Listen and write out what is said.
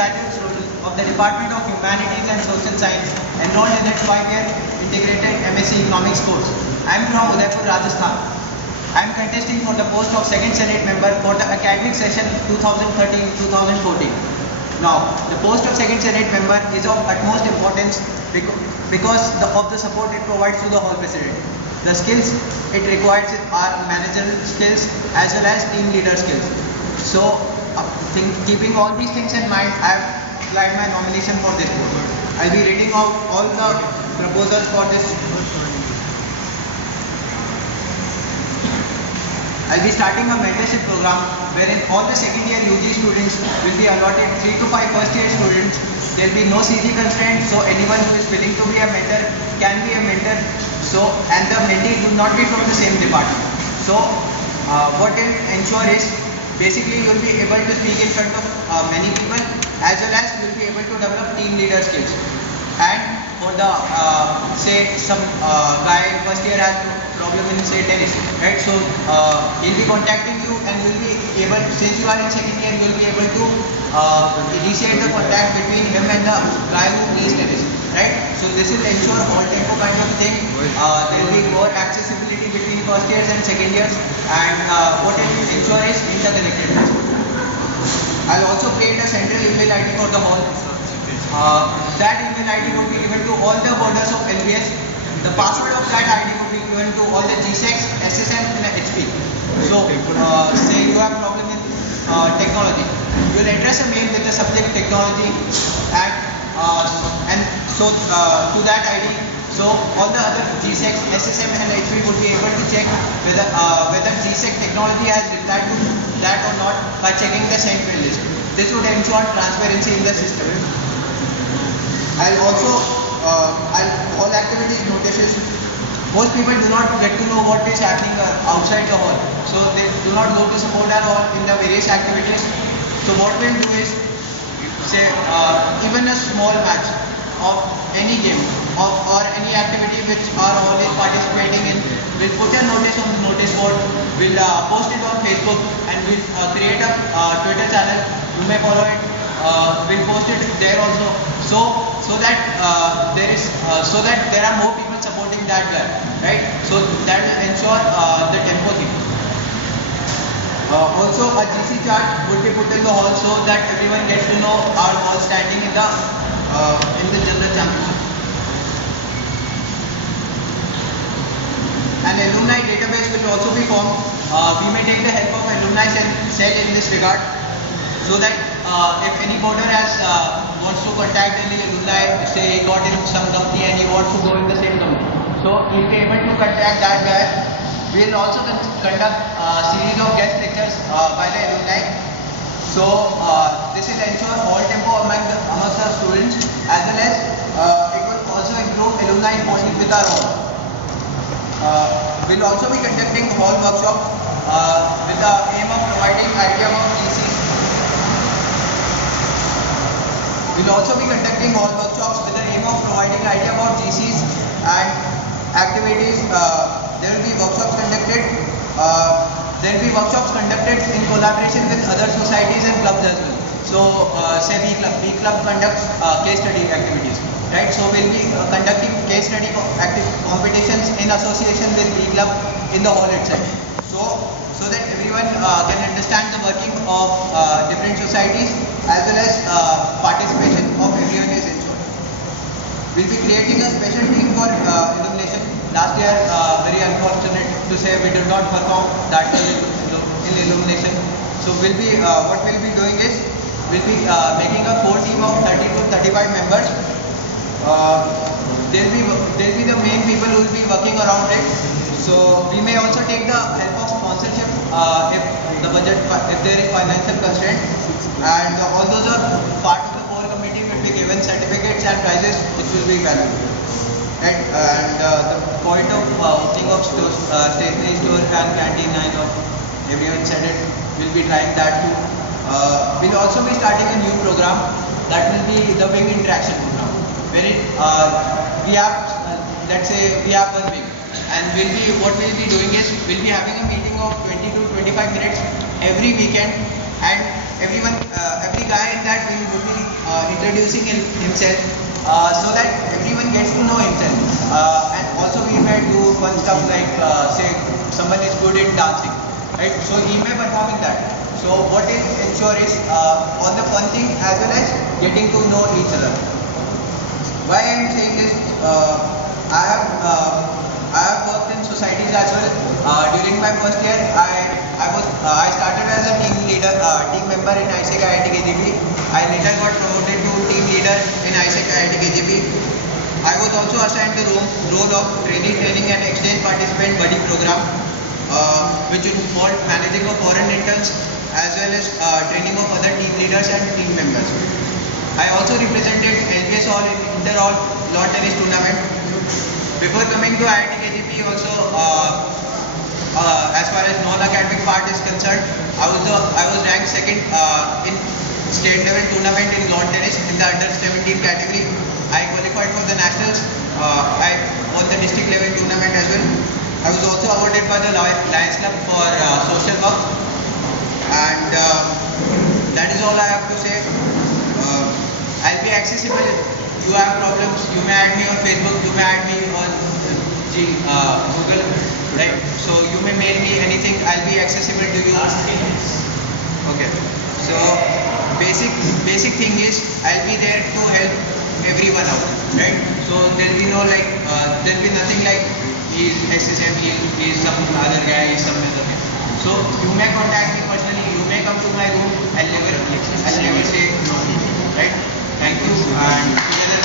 graduate student of the Department of Humanities and Social Science enrolled in its 5-year integrated MSc Economics course. I am from Udaipur, Rajasthan. I am contesting for the post of second Senate member for the academic session 2013-2014. Now, the post of second Senate member is of utmost importance because of the support it provides to the Hall President. The skills it requires are managerial skills as well as team leader skills. So, keeping all these things in mind, I have applied my nomination for this post. I'll be reading out all the proposals for this. I'll be starting a mentorship program wherein all the second year UG students will be allotted 3 to 5 first year students. There will be no CG constraint, so anyone who is willing to be a mentor can be a mentor. So, and the mentee will not be from the same department. So, what it will ensure is basically you will be able to speak in front of many people as well as you will be able to develop team leader skills. And for the say some guy first year has problem in say tennis, right? So he'll be contacting you and you'll be able to, since you are in second year, you'll be able to initiate the contact between him and the guy who plays tennis, right? So this will ensure all tempo kind of thing. There will be more accessibility between first years and second years, and what it will ensure is interconnectedness. I'll also create a central email ID for the hall. That email ID would be given to all the borders of LBS. The password of that ID would be given to all the GSECs, SSM and HP. So, say you have problem in technology, you will address a mail with the subject technology and so to that ID. So all the other GSECs, SSM and HP would be able to check whether GSEC technology has replied to that or not by checking the sent mail list. This would ensure transparency in the system. I'll also all activities notices. Most people do not get to know what is happening outside the hall, so they do not go to support our hall in the various activities. So what we'll do is, say even a small match of any game or any activity which our hall is participating in, we'll put a notice on the notice board, we'll post it on Facebook, and we'll create a Twitter channel. You may follow it. We'll post it there also, so that there are more people supporting that guy, right? So that will ensure the tempo thing. Also, a GC chart would be put in the hall so that everyone gets to know our hall standing in the general championship. An alumni database will also be formed. We may take the help of alumni cell in this regard, so that if any boarder wants to contact any alumni, say he got in some company and he wants to go in the same company, so he'll be able to contact that guy. We'll also conduct a series of guest lectures by the alumni. So this will ensure all tempo amongst the students, as well as it will also improve alumni bonding with our hall. We'll also be conducting hall workshop with the aim of providing idea about GCs. We'll also be conducting hall workshops with the aim of providing idea about GCs and activities. There will be workshops conducted. There will be workshops conducted in collaboration with other societies and clubs as well. So, say B Club conducts case study activities, right? So we'll be conducting case study competitions in association with B Club in the hall itself. So that everyone can understand the working of different societies as well as participation of everyone is ensured. We'll be creating a special team for illumination. Last year, very unfortunate to say, we did not perform that in illumination. So we'll be what we'll be doing is we'll be making a core team of 30 to 35 members. They'll be the main people who will be working around it. So we may also take the help of sponsorship if there is financial constraint, and all those are part of the core committee will be given certificates and prizes which will be valuable. Right? And the point of opening of stores, stationery store and canteen, I know everyone said it, we'll be trying that too. We'll also be starting a new program that will be the wing interaction program, where we have, let's say we have one wing, and what we'll be doing is we'll be having a meeting of 20 to 25 minutes every weekend, and every guy in that wing will be introducing himself so that everyone gets to know himself. And also we may do fun stuff like say someone is good in dancing, right? So he may perform in that. So what is ensure is on the fun thing as well as getting to know each other. Why I am saying this? I have worked in societies as well. During my first year, I started as a team leader, team member in ISEC IIT KGP. I later got promoted to team leader in ISEC IIT KGP. I was also assigned the role of training and exchange participant buddy program, which involved managing of foreign interns as well as training of other team leaders and team members. I also represented LBS All in Inter-All Lawn Tennis Tournament. Before coming to IIT KGP also, as far as non-academic part is concerned, I was ranked second in state level tournament in lawn tennis in the under 17 category. I qualified for the nationals. I won the district level tournament as well. I was also awarded by the Lions Club for social work, and that is all I have to say. I'll be accessible. You have problems, you may add me on Facebook, you may add me on Google, right? So you may mail me anything, I'll be accessible to you. Okay. So basic thing is I'll be there to help everyone out, right? So there'll be no like there'll be nothing like he's SSM, he's some other guy, he's some other guy. So you may contact me personally, you may come to my room, I'll never say no, right? Thank you, and together